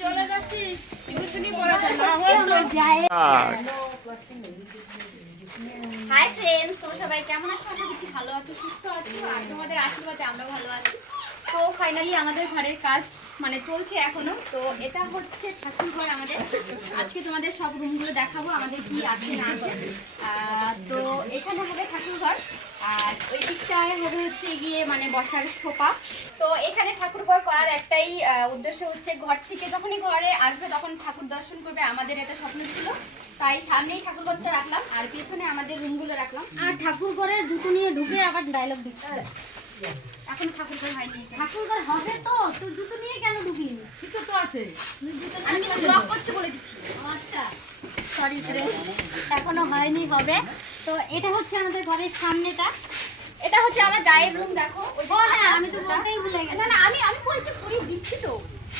চলে যাচ্ছি hi friends তোমরা সবাই কেমন আছো? আশা করছি ভালো আছো সুস্থ আছো আর তোমাদের আশীর্বাদে আমরা ভালো আছি। তো ফাইনালি আমাদের ঘরের কাজ মানে চলছে এখনও। তো এটা হচ্ছে ঠাকুরঘর আমাদের। আজকে তোমাদের সব রুমগুলো দেখাবো, আমাদের কি আছে না আছে। তো এখানে হবে ঠাকুরঘর আর ওই দিকটায় হবে হচ্ছে গিয়ে মানে বসার ছোপা। তো এখানে ঠাকুরঘর করার একটাই উদ্দেশ্য হচ্ছে ঘর থেকে যখনই ঘরে আসবে তখন ঠাকুর দর্শন করবে। আমাদের এটা স্বপ্ন ছিল। তাই সামনেই ঠাকুরঘরটা রাখলাম। আর পেছনে আমাদের রুমগুলো রাখলাম। আর ঠাকুর ঘরে জুতো নিয়ে ঢুকে আবার ডায়লগ দিতে এখন হয়নি। ঠাকুর ঘর হবে তো তুই জুতো নিয়ে কেন তো আছে। আমি কিন্তু ব্লগ করছি বলে দিচ্ছি। আচ্ছা। সরি ফ্রেন্ড এখনও হয়নি হবে। তো এটা হচ্ছে আমাদের ঘরের সামনেটা। এটা হচ্ছে আমার জায়ের রুম দেখো। ও হ্যাঁ আমি তো বলতেই ভুলে না গেছি। না আমি আমি পরিচয় করিয়ে দিচ্ছি তো।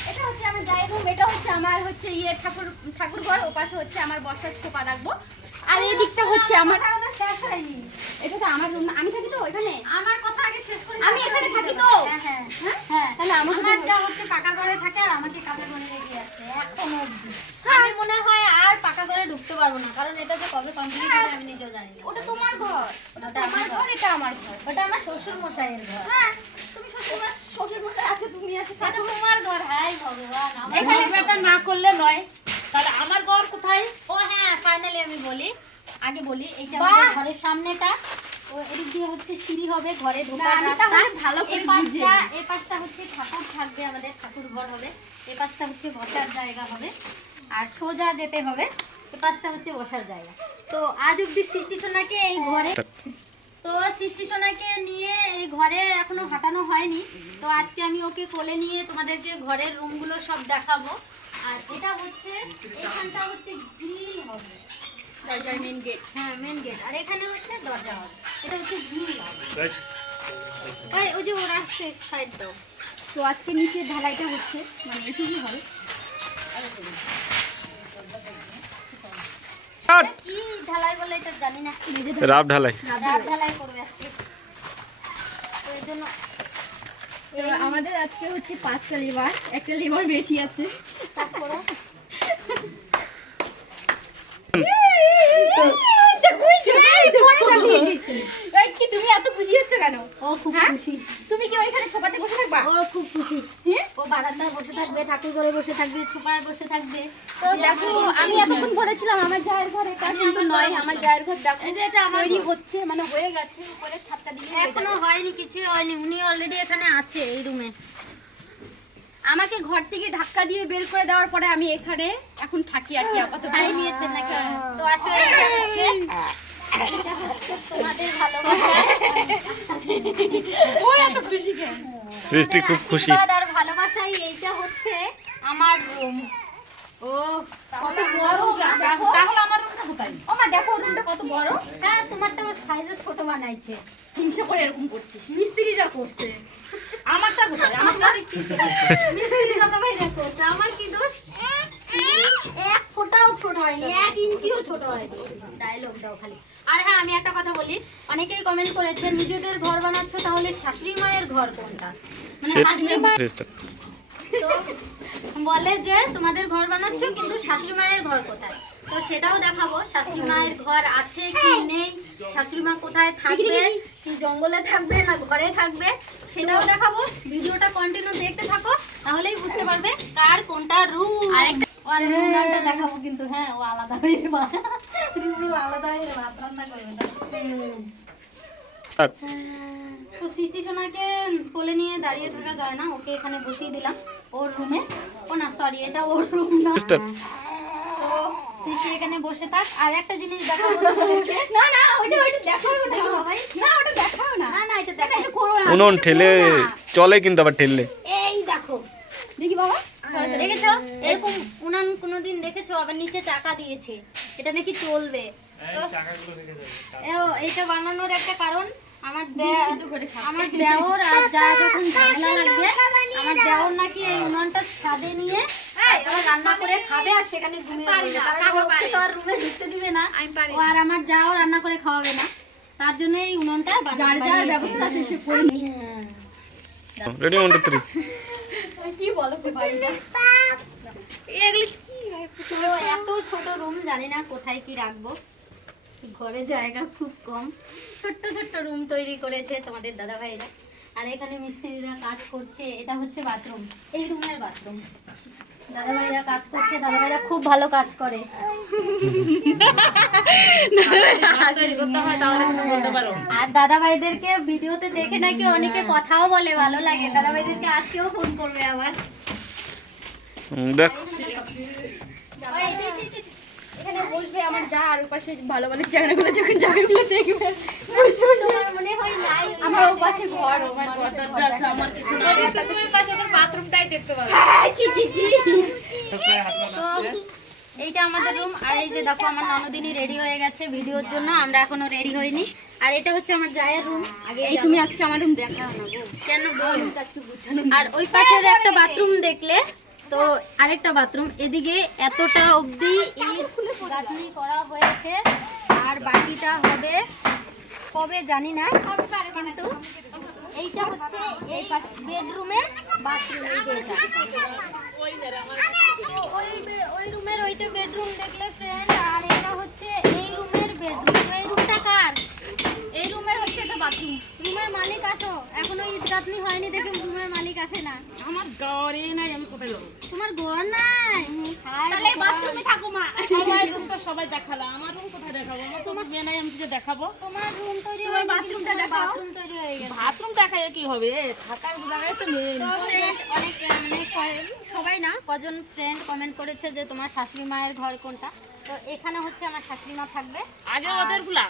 এটা হচ্ছে আমার জায়ের রুম এটা হচ্ছে আমার হচ্ছে ইয়ে ঠাকুর ঠাকুর ঘর ও পাশে হচ্ছে আমার বসার ছোপা রাখব আর এই দিকটা হচ্ছে আমার শেষ হয়নি। এটা তো আমার রুম না। আমি থাকি তো এখানে আমার কথা আগে শেষ করে আমি এখানে থাকি তো। হ্যাঁ হ্যাঁ। হ্যাঁ? হ্যাঁ। তাহলে আমার আমার যা হচ্ছে পাকা ঘরে থাকে আর আমাকে কাঁচা ঘরে রেখে যাচ্ছে এখনও অবধি। আমি মনে হয় আর পাকা ঘরে ঢুকতে পারব না কারণ এটা যে কবে কমপ্লিট হবে আমি নিজেও জানি না। ওটা তোমার ঘর। ওটা আমার ঘর। এটা আমার ঘর। ওটা আমার শ্বশুর মশাইয়ের ঘর। হ্যাঁ তুমি শ্বশুর শ্বশুর মশাই আছে তুমি আছে এটা তোমার ঘর হাই ভগবান এখানে ব্যাটা না করলে নয়। তাহলে আমার ঘর কোথায়? ও হ্যাঁ ফাইনালি আমি বলি। আগে বলি এইটা বাহ! আমাদের ঘরের সামনেটা। ও এদিক দিয়ে হচ্ছে সিঁড়ি হবে ঘরে ঢোকার রাস্তা। ভালো করে পাশটা এই পাশটা হচ্ছে ঠাকুর থাকবে আমাদের ঠাকুর ঘর হবে। এই পাশটা হচ্ছে বসার জায়গা হবে আর সোজা যেতে হবে এই পাশটা হচ্ছে বসার জায়গা। তো আজ অব্দি সৃষ্টি সোনাকে এই ঘরে তো সৃষ্টি সোনাকে নিয়ে এই ঘরে এখনও হাঁটানো হয়নি। তো আজকে আমি ওকে কোলে নিয়ে তোমাদেরকে ঘরের রুমগুলো সব দেখাবো। আর এটা হচ্ছে এখানটা হচ্ছে গ্রিল হবে। দরজার মেন গেট হ্যাঁ মেন গেট আর এখানে হচ্ছে দরজা হবে। এটা হচ্ছে গ্রিল হবে। ওই ওই যে ওরা আসছে সাইড দাও তো আজকে নিচে ঢালাইটা হচ্ছে মানে এটুকুই হবে। কি ঢালাই বলে এটা জানি না। রাব ঢালাই। রাত ঢালাই। করবে আজকে। তো এই জন্য আমাদের আজকে হচ্ছে পাঁচটা লিভার একটা লিভার বেশি আছে। স্টার্ট করো এই কি তুমি এত খুশি হচ্ছ কেন? ও খুব হ্যাঁ? খুশি। তুমি কি ওইখানে ছোপাতে বসে থাকবা? ও খুব খুশি? ও বারান্দায় বসে থাকবে ঠাকুর ঘরে বসে থাকবে ছোপায় বসে থাকবে। তো দেখো আমি এতক্ষণ বলেছিলাম আমার জায়ের ঘর এটা কিন্তু নয় আমার জায়ের ঘর দেখো এই যে এটা আমার হচ্ছে মানে হয়ে গেছে উপরে ছাদটা দিলে এখনও হয়নি কিছুই হয়নি। উনি অলরেডি এখানে আছে এই রুমে আমাকে ঘর থেকে ধাক্কা দিয়ে বের করে দেওয়ার পরে আমি এখানে এখন থাকি আর কি আপাতত। নিয়েছেন নাকি? তো আসলে এটা হচ্ছে তোমাদের ভালোবাসা। ও এত খুশি কেন? সৃষ্টি খুব খুশি। ভালোবাসাই এইটা হচ্ছে আমার রুম ও কত বড় দেখো তাহলে আমার রুমটা কোথায়? ও মা দেখো রুমটা কত বড়। হ্যাঁ তোমারটা সাইজে ছোট বানাইছে। হিংসা করে এরকম করছিস। মিস্ত্রিরা করছে। আমারটা কোথায়? আমারটা মিস্ত্রি কত ভাইরা করছে আমার কি দোষ? এক ফোঁটাও ছোট হয়নি এক ইঞ্চিও ছোট হয়নি। ডায়লগ দাও খালি। আর হ্যাঁ আমি একটা কথা বলি অনেকেই কমেন্ট করেছে নিজেদের ঘর বানাচ্ছ তাহলে শাশুড়ি মায়ের ঘর কোনটা? মানে শাশুড়ি মা তো বলে যে তোমাদের ঘর বানাচ্ছ কিন্তু শাশুড়ি মায়ের ঘর কোথায়? তো সেটাও দেখাবো। শাশুড়ি মায়ের ঘর আছে কি নেই? শাশুড়ি মা কোথায় থাকবে? কি জঙ্গলে থাকবে না ঘরে থাকবে? সেটাও দেখাবো। ভিডিওটা কন্টিনিউ দেখতে থাকো তাহলেই বুঝতে পারবে কার কোনটা রুম আরেকটা- আর রুমটা দেখাবো কিন্তু হ্যাঁ ও আলাদা হয়ে রুমে আলাদা হয়ে ভাত রান্না করবে তো সৃষ্টি সোনাকে কোলে নিয়ে দাঁড়িয়ে থাকা যায় না ওকে এখানে বসিয়ে দিলাম। ওর রুমে ও না সরি এটা ওর রুম না। তো সৃষ্টি এখানে বসে থাক। আর একটা জিনিস দেখাবো না না ওইটা ওইটা দেখাও না। না ওটা দেখাও না। না না এটা দেখাই করো না। উনুন ঠেলে চলে কিন্তু আবার ঠেললে। এই দেখো। দেখি বাবা। দেখেছ? এরকম উনান কোনোদিন দেখেছ? আবার নিচে চাকা দিয়েছে। এটা নাকি চলবে। তো এও- বানানোর একটা কারণ। আমার আমার দেওর আর যা যখন ঝামেলা লাগবে আমার দেওর নাকি এই উনানটা ছাদে নিয়ে তারপরে রান্না করে খাবে আর সেখানে ঘুমিয়ে পড়বে। কারণ তো আর রুমে ঢুকতে দিবে না। ও আর আমার যাও রান্না করে খাওয়াবে না। তার জন্য এই উনানটা যার যার ব্যবস্থা শেষে করে হ্যাঁ। রেডি ওয়ান টু থ্রি কি বলো এগুলি কি? এত ছোট রুম জানি না কোথায় কি রাখব। ঘরে জায়গা খুব কম। ছোট্ট ছোট্ট রুম তৈরি করেছে তোমাদের দাদা ভাইরা আর এখানে মিস্ত্রিরা কাজ করছে এটা হচ্ছে বাথরুম এই রুমের বাথরুম দাদা ভাইরা কাজ করছে দাদা ভাইরা খুব ভালো কাজ করে। আর দাদা ভাইদেরকে ভিডিওতে দেখে নাকি অনেকে কথাও বলে ভালো লাগে। দাদা ভাইদেরকে আজকেও ফোন করবে আবার। দেখ। এখানে বলবে আমার যা আর ওপাশে ভালো ভালো জায়গাগুলো যখন জায়গাগুলো দেখবে। হয় নাই? ওই আমার ওপাশে ঘর আমার আমার কিছু না। তুমি পাশে তোর বাথরুমটাই দেখতে পাবে। জি জি জি তো এইটা আমাদের রুম আর এই যে দেখো আমার ননদিনী রেডি হয়ে গেছে ভিডিওর জন্য আমরা এখনও রেডি হইনি। আর এটা হচ্ছে আমার জায়ের রুম আগে এই তুমি আজকে আমার রুম দেখা না গো। কেন বোন আজকে আর ওই পাশের একটা বাথরুম দেখলে তো আরেকটা বাথরুম। এদিকে এতটা অবধি ইট গাঁথনি করা হয়েছে। আর বাকিটা হবে, কবে জানি না, কিন্তু এইটা হচ্ছে এই বেডরুমে বাথরুম ওই রুমের ওইটা বেডরুম দেখলে ফ্রেন্ড আর এটা হচ্ছে এই রুমের বেডরুম। এই রুমটা কার এই রুমে হচ্ছে একটা বাথরুম। রুমের মালিক আসো। এখনও ইট গাঁথনি হয়নি দেখে রুমের মালিক আসে না। আমার গড়ে নাই আমি কোথায় যাব? তোমার ঘর নাই? তাহলে বাথরুমে থাকো মা। সবাই রুম তো সবাই দেখালা আমার রুম কোথায় দেখাবো? আমার তো নাই আমি তোকে দেখাবো। তোমার রুম তৈরি হয়ে বাথরুমটা দেখাও। বাথরুম তৈরি হয়ে গেছে। বাথরুম দেখায় কি হবে? থাকার জায়গায় তো তো ফ্রেন্ড অনেক মানে সবাই না কজন ফ্রেন্ড কমেন্ট করেছে যে তোমার শাশুড়ি মায়ের ঘর কোনটা? তো এখানে হচ্ছে আমার শাশুড়ি মা থাকবে। আগে ওদেরগুলা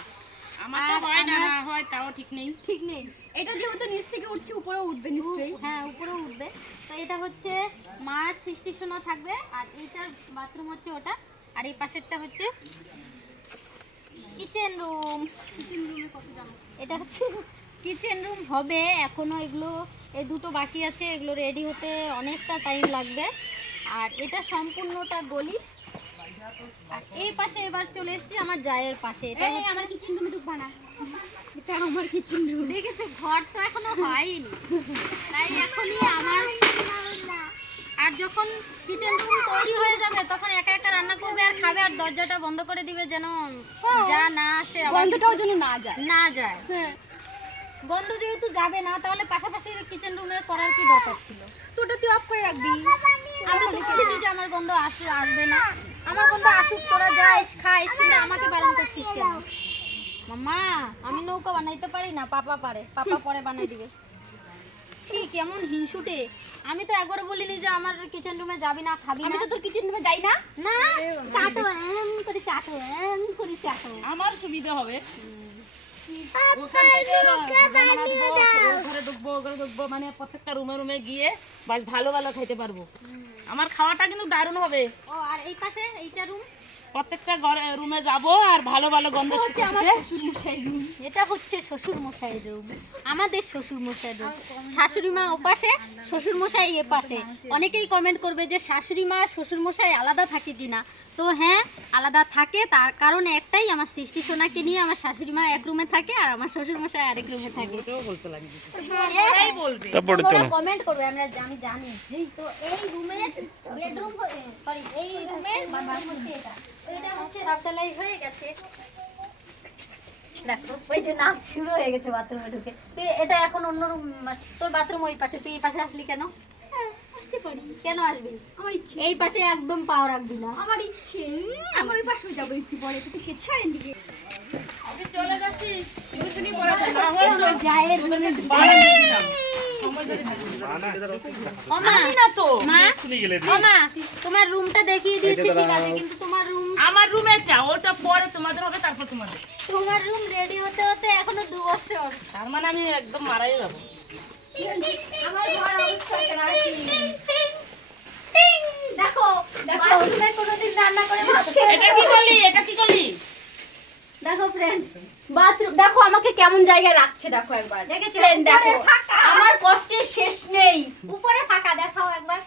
আমার তো হয় না না হয় তাও ঠিক নেই। ঠিক নেই। এটা যেহেতু নিচ থেকে উঠছে উপরে উঠবে নিশ্চয়ই। হ্যাঁ উপরে উঠবে। তো এটা হচ্ছে মার সৃষ্টি সোনা থাকবে আর এইটার বাথরুম হচ্ছে ওটা। আর এই পাশেরটা হচ্ছে কিচেন রুম কিচেন রুমে কত জানো এটা হচ্ছে কিচেন রুম হবে এখনও এগুলো এই দুটো বাকি আছে এগুলো রেডি হতে অনেকটা টাইম লাগবে। আর এটা সম্পূর্ণটা গলি। আর এই পাশে এবার চলে এসেছি আমার জায়ের পাশে। এটা আমার কিচেন রুমে ঢুকবা না এটা আমার কিচেন রুম দেখেছ ঘর তো এখনও হয়নি। তাই এখনই আমার আর যখন কিচেন রুম তৈরি হয়ে যাবে তখন একা একা রান্না করবে আর খাবে আর দরজাটা বন্ধ করে দিবে যেন যা না আসে আবার গন্ধটাও যেন না যায়। না যায়। হ্যাঁ। গন্ধ যেহেতু যাবে না তাহলে পাশাপাশি কিচেন রুমে করার কি দরকার ছিল? তো ওটা তুই অফ করে রাখবি। আমি তো বলেছি যে আমার গন্ধ আসু আসবে না। আমার গন্ধ আসুক তোরা যাইস খাইস কিন্তু আমাকে বারণ করছিস কেন? মামা আমি নৌকা বানাইতে পারি না পাপা পারে পাপা পরে বানাই দিবে। ছি কেমন হিংসুটে। আমি তো একবার বলিনি যে আমার কিচেন রুমে যাবি না খাবি আমি না তো তোর কিচেন রুমে যাই না। না চাটো এম করে চাটো এম করে চাটো। আমার সুবিধা হবে। ওখান ঘরে ঢুকবো ও ঘরে ঢুকবো মানে প্রত্যেকটা রুমে রুমে গিয়ে বাস ভালো ভালো খাইতে পারব। আমার খাওয়াটা কিন্তু দারুণ হবে। ও আর এই পাশে এইটা রুম প্রত্যেকটা ঘরে রুমে যাব আর ভালো ভালো গন্ধ হচ্ছে আমার শ্বশুর মশাই রুম এটা হচ্ছে শ্বশুর মশাই রুম আমাদের শ্বশুর মশাই রুম শাশুড়ি মা ওপাশে শ্বশুর মশাই এ পাশে। অনেকেই কমেন্ট করবে যে শাশুড়ি মা শ্বশুর মশাই আলাদা থাকে কিনা। তো হ্যাঁ আলাদা থাকে। তার কারণ একটাই আমার সৃষ্টি সোনাকে নিয়ে আমার শাশুড়ি মা এক রুমে থাকে আর আমার শ্বশুর মশাই আরেক রুমে থাকে। বলতে লাগবে। এটাই বলবে। তারপরে চলো। কমেন্ট করবে আমরা আমি জানি। তো এই রুমের বেডরুম সরি এই রুমের বাথরুম হচ্ছে এটা। তো এটা হচ্ছে রাফটালাই হয়ে গেছে। দেখো ওই যে নাচ শুরু হয়ে গেছে বাথরুমে ঢুকে। তুই এটা এখন অন্য রুম তোর বাথরুম ওই পাশে তুই এই পাশে আসলি কেন? আসতে পারি কেন আসবি আমার ইচ্ছে এই পাশে একদম পাও রাখবি না আমার ইচ্ছে আমি ওই পাশে যাব একটু পরে তুই কিছু ছাড়েন দিকে চলে যাচ্ছি হয় তোমার রুমটা দেখিয়ে দিয়েছি ঠিক আছে কিন্তু তোমার রুম আমার রুমে চা ওটা পরে তোমাদের হবে তারপর তোমাদের তোমার রুম রেডি হতে হতে এখনও দু বছর তার মানে আমি একদম মারাই যাব আমার ঘর দেখো বাথরুমে কোনোদিন রান্না করে ভাত এটা কি করলি? এটা কি করলি? দেখো ফ্রেন্ড বাথরুম দেখো আমাকে কেমন জায়গায় রাখছে দেখো একবার। দেখেছ? দেখো। আমার কষ্টের শেষ নেই। উপরে ফাঁকা দেখাও একবার।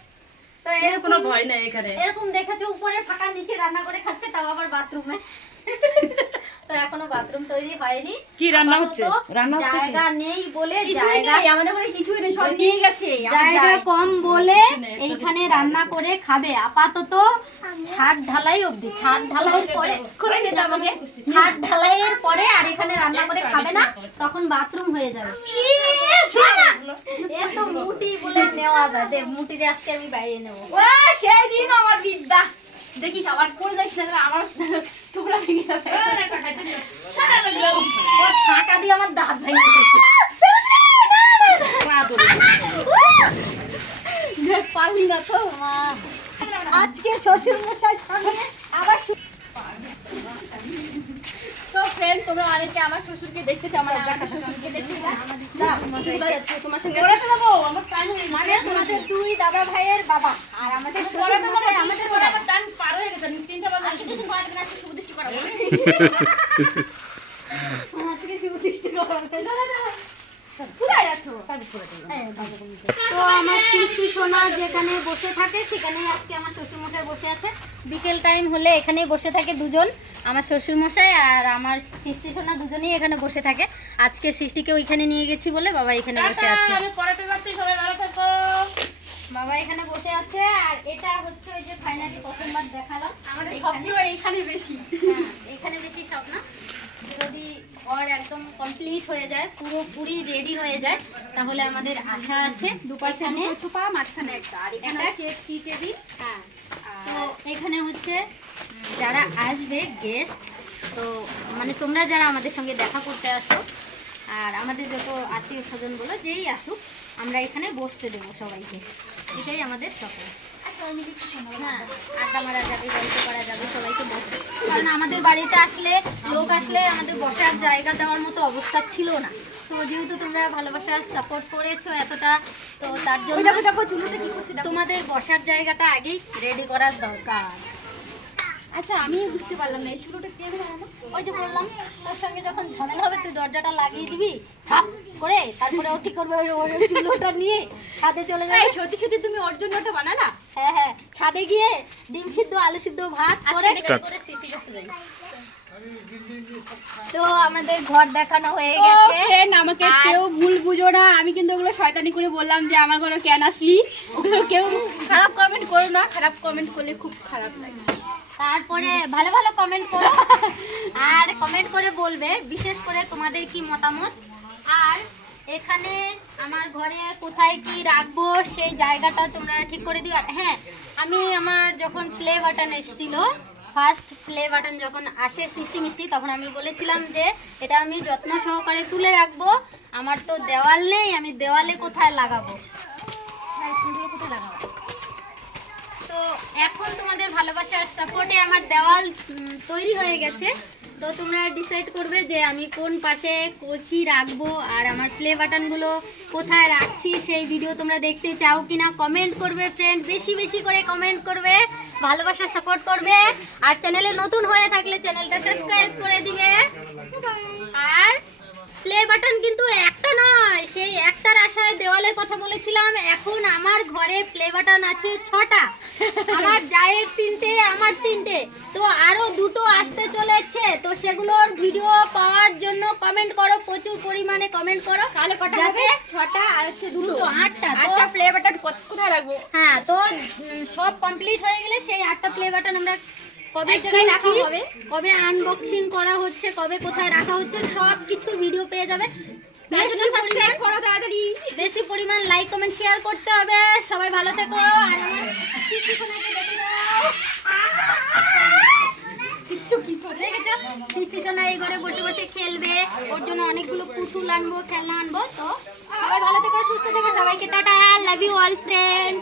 তো এর কোনো ভয় নেই এখানে। এরকম দেখেছ উপরে ফাঁকা নিচে রান্না করে খাচ্ছে তাও আবার বাথরুমে তো এখনও বাথরুম তৈরি হয়নি। কি রান্না হচ্ছে? রান্না হচ্ছে জায়গা নেই বলে জায়গা আমাদের ঘরে কিছুই নেই সব নিয়ে গেছে জায়গা কম বলে এইখানে রান্না করে খাবে। আপাতত ছাদ ঢালাই অবধি ছাদ ঢালাইয়ের পরে করে নিতে আমাকে ছাদ ঢালাইয়ের পরে আর এখানে রান্না করে খাবে না তখন বাথরুম হয়ে যাবে। এ তো মুটি বলে নেওয়া যায়। দে মুটিরে আজকে আমি বাইরে নেব। ও সেই দিন আমার বিদ্যা। দেখিস আবার পড়ে যাইস না আমার টুকরা ভেঙে যাবে। শাঁকা দিয়ে আমার দাঁত ভেঙে। দেখ পারলি না তো। মা, আজকে শ্বশুর মশাইয়ের সঙ্গে আবার তো ফ্রেন্ড তোমরা অনেকে আমার শ্বশুরকে দেখতে চাও মানে আমাদের শ্বশুরকে দেখতে চাও। তো আমার সৃষ্টি সোনা যেখানে বসে থাকে, সেখানে আজকে আমার শ্বশুর মশাই বসে আছে। বিকেল টাইম হলে এখানে বসে থাকে দুজন। আমার শ্বশুর মশাই আর আমার সৃষ্টি সোনা দুজনেই এখানে বসে থাকে। আজকে সৃষ্টিকে ওইখানে নিয়ে গেছি বলে বাবা এখানে বসে আছে। আমি পরে সবাই ভালো থেকো। বাবা এখানে বসে আছে আর এটা হচ্ছে ওই যে ফাইনালি প্রথমবার দেখালাম। আমাদের স্বপ্ন এইখানে বেশি। হ্যাঁ, এখানে বেশি স্বপ্ন। যদি ঘর একদম কমপ্লিট হয়ে যায় পুরোপুরি রেডি হয়ে যায় তাহলে আমাদের আশা আছে দুপাশে এখানে। ছোপা মাঝখানে একটা। আর এখানে একটা? হচ্ছে টি টেবিল। হ্যাঁ তো এখানে হচ্ছে যারা আসবে গেস্ট তো মানে তোমরা যারা আমাদের সঙ্গে দেখা করতে আসো আর আমাদের যত আত্মীয় স্বজন বলো যেই আসুক আমরা এখানে বসতে দেবো সবাইকে। এটাই আমাদের স্বপ্ন হ্যাঁ আড্ডা মারা যাবে গল্প করা যাবে সবাইকে বসে কারণ আমাদের বাড়িতে আসলে লোক আসলে আমাদের বসার জায়গা দেওয়ার মতো অবস্থা ছিল না। তো যেহেতু তোমরা ভালোবাসা সাপোর্ট করেছ এতটা তো তার জন্য। তোমাদের বসার জায়গাটা আগেই রেডি করার দরকার। আচ্ছা আমি বুঝতে পারলাম না এই চুলোটা কে ওই যে বললাম তোর সঙ্গে যখন ঝামেলা হবে তুই দরজাটা লাগিয়ে দিবি থাপ করে তারপরে ও কি করবে? ওই ওর চুলোটা নিয়ে ছাদে চলে যাবে। সত্যি সত্যি তুমি ওর জন্য ওটা বানালা? হ্যাঁ হ্যাঁ ছাদে গিয়ে ডিম সিদ্ধ আলু সিদ্ধ ভাত করে আচ্ছা, করে সিটি কাছে যাই। তো আমাদের ঘর দেখানো হয়ে গেছে। ফ্রেন্ড আমাকে কেউ ভুল বুঝো না। আমি কিন্তু ওগুলো শয়তানি করে বললাম যে আমার ঘরে কেন আসলি? ওগুলো কেউ খারাপ কমেন্ট করো না। খারাপ কমেন্ট করলে খুব খারাপ লাগে। তারপরে ভালো ভালো কমেন্ট করো। আর কমেন্ট করে বলবে বিশেষ করে তোমাদের কি মতামত? আর এখানে আমার ঘরে কোথায় কি রাখব সেই জায়গাটা তোমরা ঠিক করে দিও। আর হ্যাঁ আমি আমার যখন প্লে বাটন এসেছিল ফার্স্ট প্লে বাটন যখন আসে সৃষ্টি মিষ্টি তখন আমি বলেছিলাম যে এটা আমি যত্ন সহকারে তুলে রাখব। আমার তো দেওয়াল নেই আমি দেওয়ালে কোথায় লাগাবো? হ্যাঁ, কোথায় লাগাবো? তো এখন তোমাদের ভালোবাসার সাপোর্টে আমার দেওয়াল তৈরি হয়ে গেছে। তো তোমরা ডিসাইড করবে যে আমি কোন পাশে কো- রাখব, আর আমার প্লে বাটনগুলো কোথায় রাখছি, সেই ভিডিও তোমরা দেখতে চাও কি না কমেন্ট করবে ফ্রেন্ড বেশি বেশি করে কমেন্ট করবে, ভালোবাসা সাপোর্ট করবে, আর চ্যানেলে নতুন হয়ে থাকলে চ্যানেলটা সাবস্ক্রাইব করে দিবে। আর প্লে বাটন কিন্তু একটা একটার আশায় দেওয়ালের কথা বলেছিলাম এখন আমার ঘরে প্লে বাটন আছে ছটা। আমার জায়ের তিনটে আমার তিনটে। তো আরও দুটো আসতে চলেছে তো সেগুলোর ভিডিও পাওয়ার জন্য কমেন্ট করো প্রচুর পরিমাণে কমেন্ট করো। তাহলে কটা যাতে হবে ছটা আর হচ্ছে দুটো আটটা, তো- আটটা ফ্লেভারটা কোথায় রাখব? হ্যাঁ তো সব কমপ্লিট হয়ে গেলে সেই আটটা প্লে বাটন আমরা কবে। কবে আনবক্সিং করা হচ্ছে কবে কোথায় রাখা হচ্ছে সব কিছুর ভিডিও পেয়ে যাবে। বেশি পরিমাণ লাইক কমেন্ট শেয়ার করতে হবে। সবাই ভালো থেকো। আর সৃষ্টি সোনা এই ঘরে বসে বসে খেলবে। ওর জন্য অনেকগুলো পুতুল আনব খেলনা আনব। তো সবাই ভালো থেকো সুস্থ থেকো। সবাইকে tata. Love you all friend